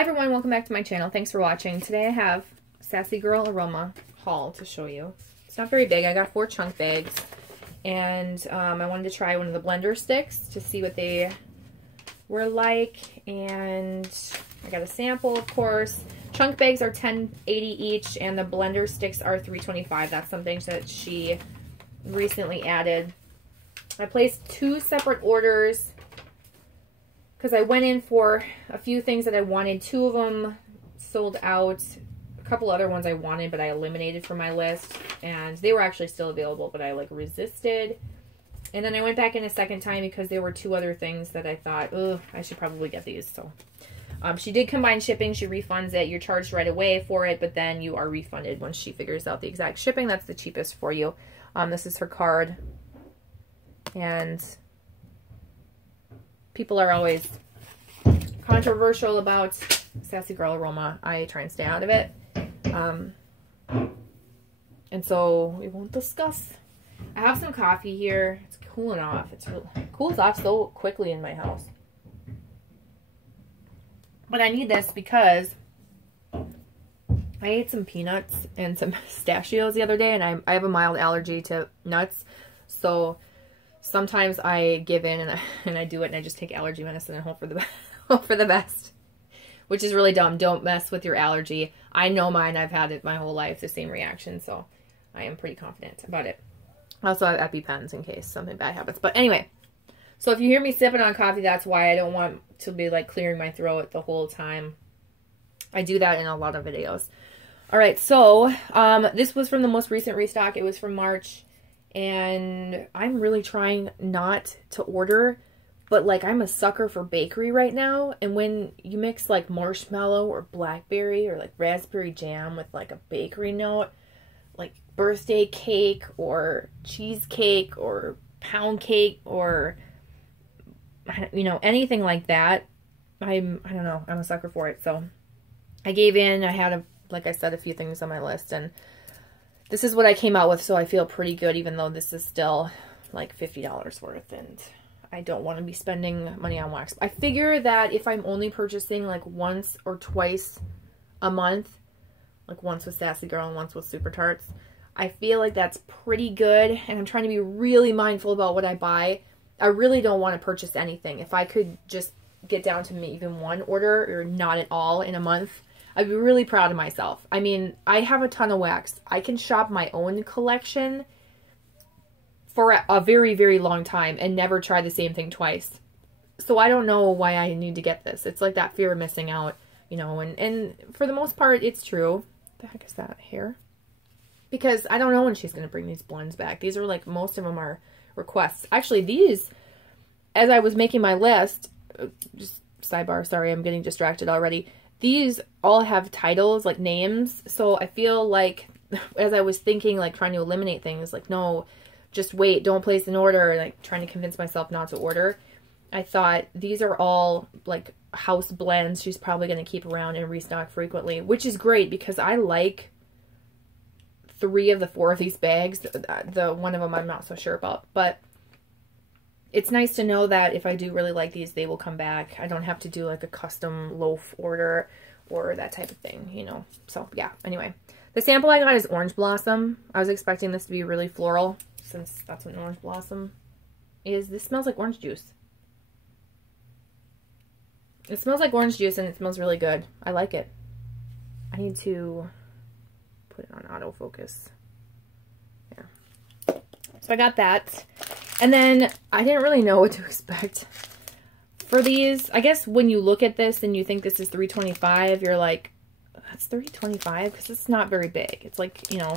Hi everyone, welcome back to my channel. Thanks for watching. Today I have Sassy Girl Aroma haul to show you. It's not very big. I got 4 chunk bags, and I wanted to try one of the blender sticks to see what they were like, and I got a sample, of course. Chunk bags are $10.80 each, and the blender sticks are $3.25. That's something that she recently added. I placed 2 separate orders because I went in for a few things that I wanted. 2 of them sold out. A couple other ones I wanted, but I eliminated from my list. And they were actually still available, but I resisted. And then I went back in a second time because there were 2 other things that I thought, ugh, I should probably get these. So she did combine shipping. She refunds it. You're charged right away for it, but then you are refunded once she figures out the exact shipping. That's the cheapest for you. This is her card. And people are always controversial about Sassy Girl Aroma. I try and stay out of it. And so we won't discuss. I have some coffee here. It's cooling off. It cools off so quickly in my house. But I need this because I ate some peanuts and some pistachios the other day, and I have a mild allergy to nuts. So sometimes I give in and I do it, and I just take allergy medicine and hope for the best, which is really dumb. Don't mess with your allergy. I know mine. I've had it my whole life, the same reaction, so I am pretty confident about it. I also have EpiPens in case something bad happens. But anyway, so if you hear me sipping on coffee, that's why. I don't want to be clearing my throat the whole time. I do that in a lot of videos. All right, so this was from the most recent restock. It was from March. And I'm really trying not to order, but I'm a sucker for bakery right now. And when you mix marshmallow or blackberry or raspberry jam with a bakery note, birthday cake or cheesecake or pound cake or anything like that, I don't know, I'm a sucker for it. So I gave in. I had like I said, a few things on my list, and this is what I came out with, so I feel pretty good, even though this is still $50 worth, and I don't want to be spending money on wax. I figure that if I'm only purchasing once or twice a month, once with Sassy Girl and once with Super Tarts, I feel like that's pretty good, and I'm trying to be really mindful about what I buy. I really don't want to purchase anything. If I could just get down to even 1 order or not at all in a month, I'd be really proud of myself. I mean, I have a ton of wax. I can shop my own collection for a very, very long time and never try the same thing twice. So I don't know why I need to get this. It's that fear of missing out, and for the most part, it's true. The heck is that? Hair? Because I don't know when she's going to bring these blends back. These are most of them are requests. Actually, these, as I was making my list, just sidebar, sorry, I'm getting distracted already. These all have titles, names, so I feel as I was thinking, trying to eliminate things, no, just wait, don't place an order, trying to convince myself not to order, I thought these are all, house blends she's probably going to keep around and restock frequently, which is great because I like 3 of the 4 of these bags. The one of them I'm not so sure about, but it's nice to know that if I do really like these, they will come back. I don't have to do a custom loaf order or that type of thing, So yeah, anyway. The sample I got is Orange Blossom. I was expecting this to be really floral since that's what Orange Blossom is. This smells like orange juice. It smells like orange juice and it smells really good. I like it. I need to put it on autofocus. Yeah. So I got that. And then I didn't really know what to expect for these. I guess when you look at this and you think this is $3.25, you're like, that's $3.25? Because it's not very big. It's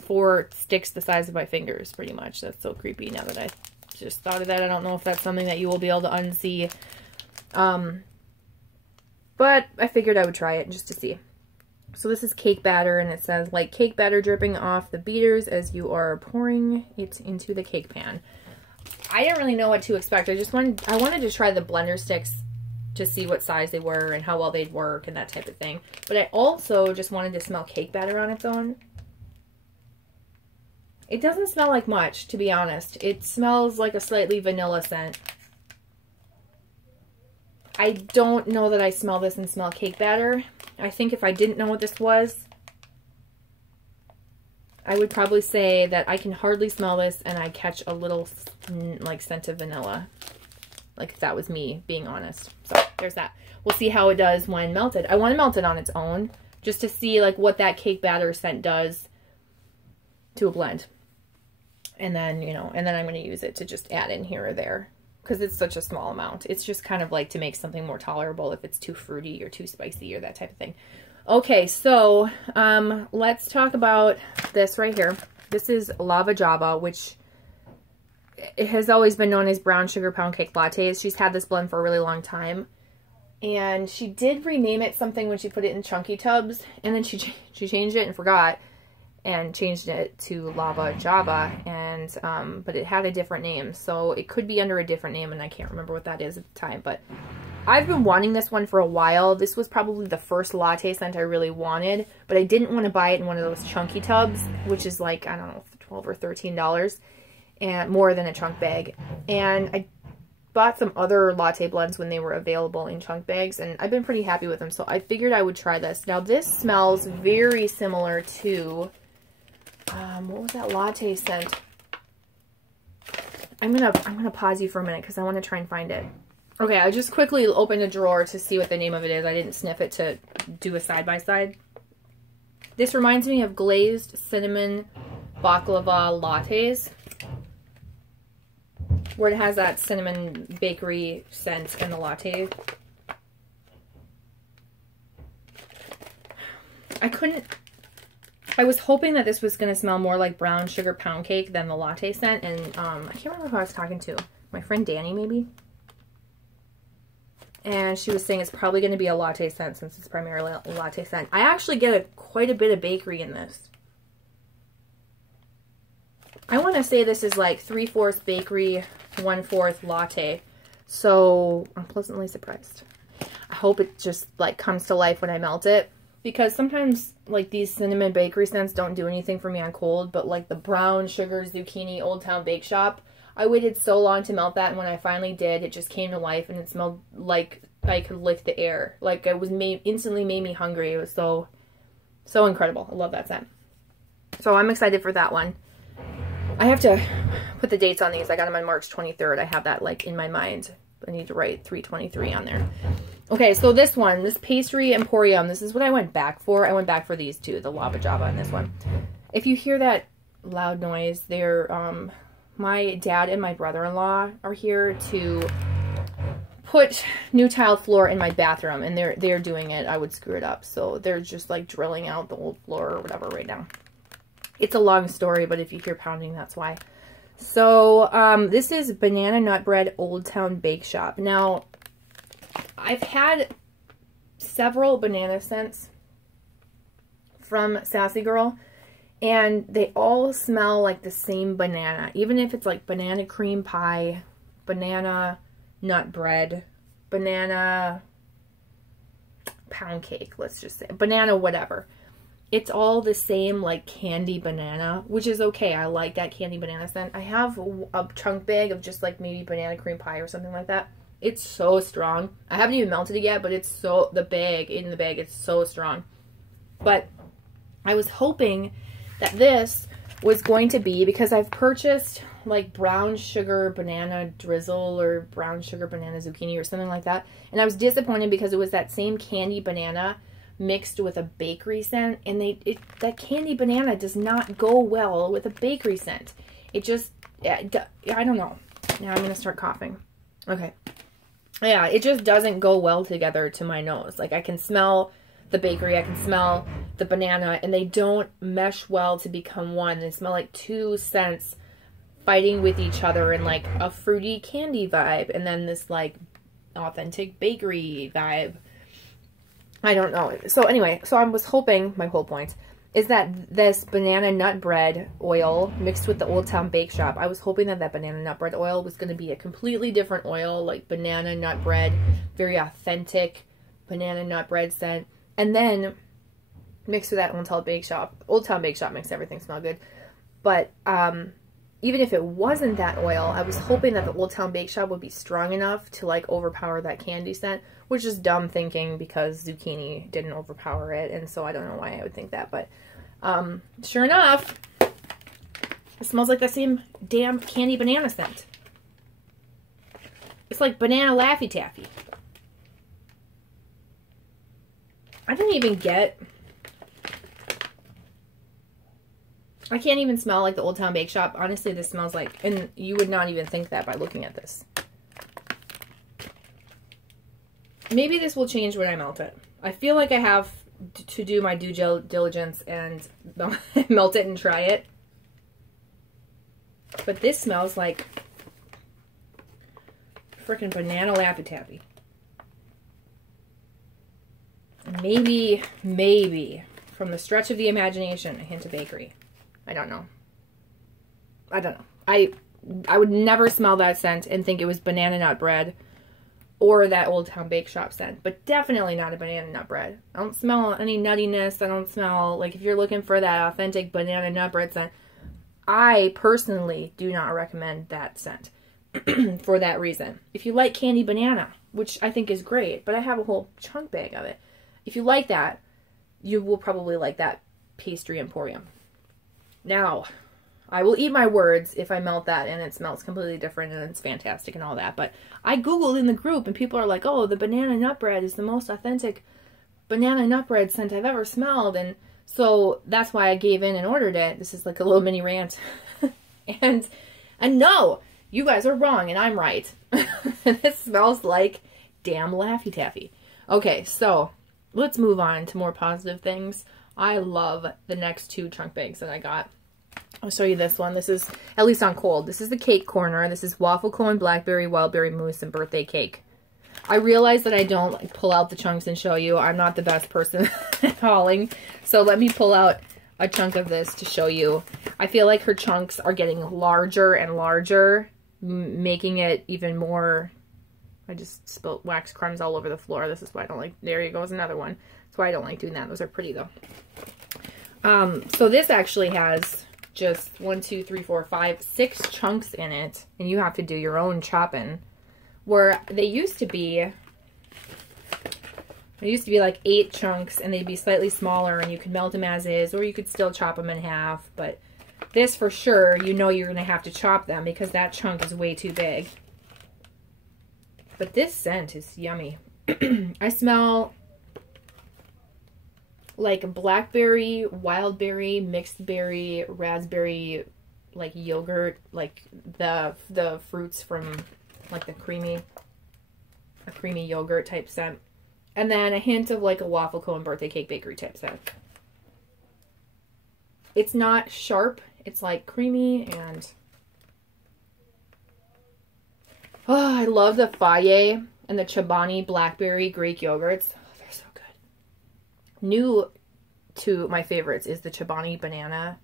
4 sticks the size of my fingers, pretty much. That's so creepy now that I just thought of that. I don't know if that's something that you will be able to unsee. But I figured I would try it just to see. So this is cake batter, and it says, like cake batter dripping off the beaters as you are pouring it into the cake pan. I didn't really know what to expect. I wanted to try the blender sticks to see what size they were and how well they'd work and that type of thing. But I also just wanted to smell cake batter on its own. It doesn't smell like much, to be honest. It smells like a slightly vanilla scent. I don't know that I smell this and smell cake batter. I think if I didn't know what this was, I would probably say that I can hardly smell this and I catch a little like scent of vanilla. Like if that was me being honest. So there's that. We'll see how it does when melted. I want to melt it on its own just to see like what that cake batter scent does to a blend. And then, you know, and then I'm going to use it to just add in here or there because it's such a small amount. It's just kind of like to make something more tolerable if it's too fruity or too spicy or that type of thing. Okay, so let's talk about this right here. This is Lava Java, which it has always been known as brown sugar pound cake lattes. She's had this blend for a really long time. And she did rename it something when she put it in chunky tubs. And then she changed it and forgot. And changed it to Lava Java. And but it had a different name. So it could be under a different name. And I can't remember what that is at the time. But I've been wanting this one for a while. This was probably the first latte scent I really wanted. But I didn't want to buy it in one of those chunky tubs. Which is like, I don't know, $12 or $13. And more than a chunk bag. And I bought some other latte blends when they were available in chunk bags, and I've been pretty happy with them, so I figured I would try this. Now this smells very similar to what was that latte scent? I'm gonna pause you for a minute because I want to try and find it. Okay, I just quickly opened a drawer to see what the name of it is. I didn't sniff it to do a side-by-side. This reminds me of glazed cinnamon baklava lattes, where it has that cinnamon bakery scent in the latte. I was hoping that this was going to smell more like brown sugar pound cake than the latte scent, and I can't remember who I was talking to. My friend Danny, maybe? And she was saying it's probably going to be a latte scent since it's primarily a latte scent. I actually get quite a bit of bakery in this. I want to say this is like 3/4 bakery, 1/4 latte. So I'm pleasantly surprised. I hope it just like comes to life when I melt it. Because sometimes like these cinnamon bakery scents don't do anything for me on cold. But like the brown sugar zucchini Old Town Bake Shop, I waited so long to melt that. And when I finally did, it just came to life. And it smelled like I could lick the air. Like it was instantly made me hungry. It was so incredible. I love that scent. So I'm excited for that one. I have to put the dates on these. I got them on March 23rd. I have that like in my mind. I need to write 3/23 on there. Okay, so this one, this Pastry Emporium, this is what I went back for. I went back for these two, the Lava Java and this one. If you hear that loud noise, they're, my dad and my brother-in-law are here to put new tiled floor in my bathroom, and they're doing it. I would screw it up. So they're just like drilling out the old floor or whatever right now. It's a long story, but if you hear pounding, that's why. So, this is Banana Nut Bread Old Town Bake Shop. Now, I've had several banana scents from Sassy Girl, and they all smell like the same banana. Even if it's like banana cream pie, banana nut bread, banana pound cake, let's just say. Banana whatever. It's all the same, like, candy banana, which is okay. I like that candy banana scent. I have a chunk bag of just, like, maybe banana cream pie or something like that. It's so strong. I haven't even melted it yet, but it's so, in the bag, it's so strong. But I was hoping that this was going to be, because I've purchased, like, brown sugar banana drizzle or brown sugar banana zucchini or something like that. And I was disappointed because it was that same candy banana mixed with a bakery scent, and that candy banana does not go well with a bakery scent. It just, I don't know. Now I'm going to start coughing. Okay. Yeah, it just doesn't go well together to my nose. Like, I can smell the bakery, I can smell the banana, and they don't mesh well to become one. They smell like two scents fighting with each other in, like, a fruity candy vibe, and then this, like, authentic bakery vibe. I don't know. So anyway, so I was hoping, my whole point, is that this banana nut bread oil mixed with the Old Town Bake Shop, I was hoping that that banana nut bread oil was going to be a completely different oil, like banana nut bread, very authentic banana nut bread scent, and then mixed with that Old Town Bake Shop. Old Town Bake Shop makes everything smell good. But even if it wasn't that oil, I was hoping that the Old Town Bake Shop would be strong enough to like overpower that candy scent, which is dumb thinking because zucchini didn't overpower it, and so I don't know why I would think that, but sure enough, it smells like the same damn candy banana scent. It's like banana Laffy Taffy. I didn't even get... I can't even smell like the Old Town Bake Shop. Honestly, this smells like... And you would not even think that by looking at this. Maybe this will change when I melt it. I feel like I have to do my due diligence and melt it and try it. But this smells like freaking banana Laffy Taffy. Maybe, from the stretch of the imagination, a hint of bakery. I don't know. I would never smell that scent and think it was banana nut bread or that Old Town Bake Shop scent, but definitely not a banana nut bread. I don't smell any nuttiness. I don't smell, like, if you're looking for that authentic banana nut bread scent, I personally do not recommend that scent for that reason. If you like candy banana, which I think is great, but I have a whole chunk bag of it. If you like that, you will probably like that Pastry Emporium. Now, I will eat my words if I melt that and it smells completely different and it's fantastic and all that. But I Googled in the group and people are like, oh, the banana nut bread is the most authentic banana nut bread scent I've ever smelled. And so that's why I gave in and ordered it. This is like a little mini rant. and no, you guys are wrong and I'm right. This smells like damn Laffy Taffy. Okay, so let's move on to more positive things. I love the next two chunk bags that I got. I'll show you this one. This is, at least on cold, this is the cake corner. This is waffle cone, blackberry, wildberry mousse, and birthday cake. I realize that I don't like pull out the chunks and show you. I'm not the best person at hauling. So let me pull out a chunk of this to show you. I feel like her chunks are getting larger and larger, making it even more... I just spilled wax crumbs all over the floor. This is why I don't like... There goes another one. That's why I don't like doing that. Those are pretty, though. So this actually has just 1, 2, 3, 4, 5, 6 chunks in it. And you have to do your own chopping. Where they used to be... There used to be like 8 chunks, and they'd be slightly smaller, and you could melt them as is, or you could still chop them in half. But this, for sure, you know you're going to have to chop them because that chunk is way too big. But this scent is yummy. I smell like blackberry, wildberry, mixed berry, raspberry, like yogurt, like the fruits from like a creamy yogurt type scent. And then a hint of like a waffle cone birthday cake bakery type scent. It's not sharp. It's like creamy and... Oh, I love the Faye and the Chobani blackberry Greek yogurts. Oh, they're so good. New to my favorites is the Chobani banana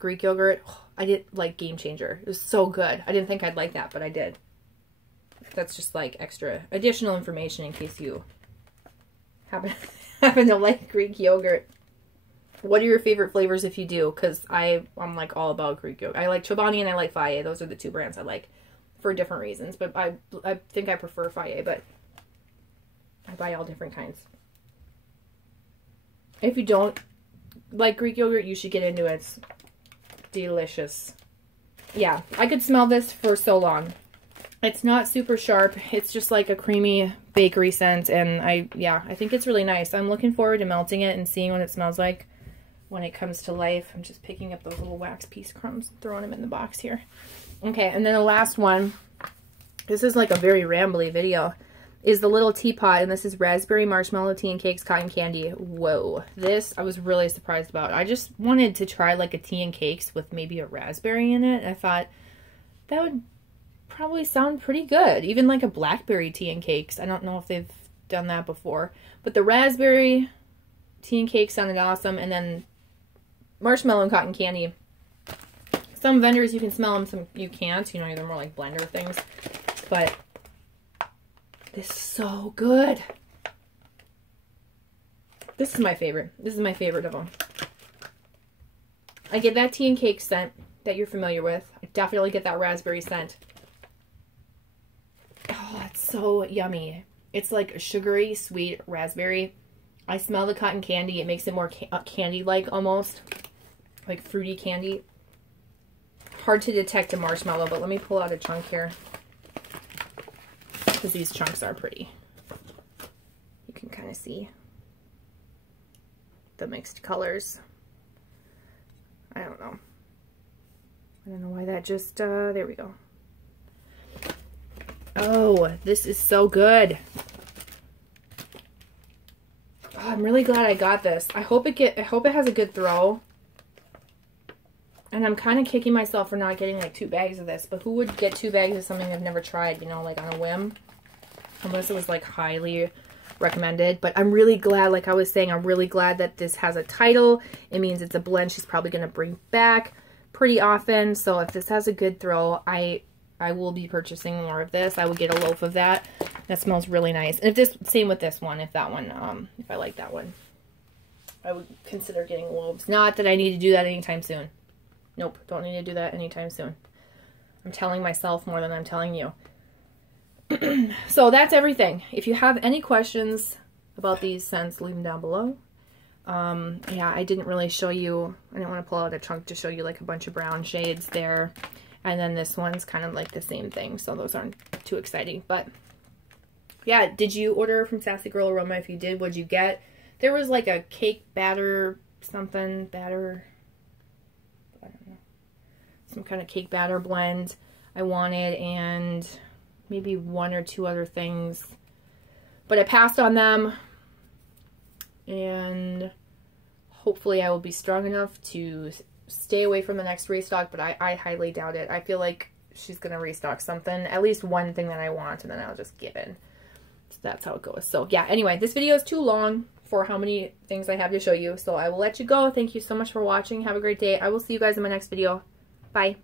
Greek yogurt. Oh, I did like game changer. It was so good. I didn't think I'd like that, but I did. That's just like extra additional information in case you happen to like Greek yogurt. What are your favorite flavors if you do? Because I'm like all about Greek yogurt. I like Chobani and I like Faye. Those are the two brands I like. For different reasons, but I think I prefer Faye, but I buy all different kinds. If you don't like Greek yogurt, you should get into it. It's delicious. Yeah, I could smell this for so long. It's not super sharp. It's just like a creamy bakery scent, and I think it's really nice. I'm looking forward to melting it and seeing what it smells like when it comes to life. I'm just picking up those little wax piece crumbs and throwing them in the box here. Okay, and then the last one, this is like a very rambly video, is the little teapot, and this is raspberry marshmallow tea and cakes cotton candy. Whoa, this I was really surprised about. I just wanted to try like a tea and cakes with maybe a raspberry in it. I thought that would probably sound pretty good, even like a blackberry tea and cakes. I don't know if they've done that before, but the raspberry tea and cake sounded awesome, and then marshmallow and cotton candy. Some vendors you can smell them, some you can't. You know, they're more like blender things. But this is so good. This is my favorite. This is my favorite of them. I get that tea and cake scent that you're familiar with. I definitely get that raspberry scent. Oh, it's so yummy. It's like a sugary, sweet raspberry. I smell the cotton candy. It makes it more candy-like almost. Like fruity candy. Hard to detect a marshmallow, but let me pull out a chunk here. Because these chunks are pretty. You can kind of see the mixed colors. I don't know. I don't know why that just, there we go. Oh, this is so good. Oh, I'm really glad I got this. I hope it has a good throw. And I'm kind of kicking myself for not getting like 2 bags of this, but who would get 2 bags of something I've never tried, you know, like on a whim? Unless it was like highly recommended. But I'm really glad, like I was saying, I'm really glad that this has a title. It means it's a blend she's probably going to bring back pretty often. So if this has a good throw, I will be purchasing more of this. I will get a loaf of that. That smells really nice. And if this, same with this one, if that one, if I like that one, I would consider getting loaves. Not that I need to do that anytime soon. Nope, don't need to do that anytime soon. I'm telling myself more than I'm telling you. So that's everything. If you have any questions about these scents, leave them down below. Yeah, I didn't really show you, I didn't want to pull out a chunk to show you like a bunch of brown shades there. And then this one's kind of like the same thing. So those aren't too exciting. But yeah, did you order from Sassy Girl Aroma? If you did, what'd you get? There was like a cake batter, something, batter, I don't know. Some kind of cake batter blend I wanted, and maybe 1 or 2 other things, but I passed on them, and hopefully I will be strong enough to stay away from the next restock, but I highly doubt it. I feel like she's going to restock something, at least one thing that I want, and then I'll just give in. So that's how it goes. So yeah, anyway, this video is too long for how many things I have to show you, so I will let you go. Thank you so much for watching. Have a great day. I will see you guys in my next video. Bye.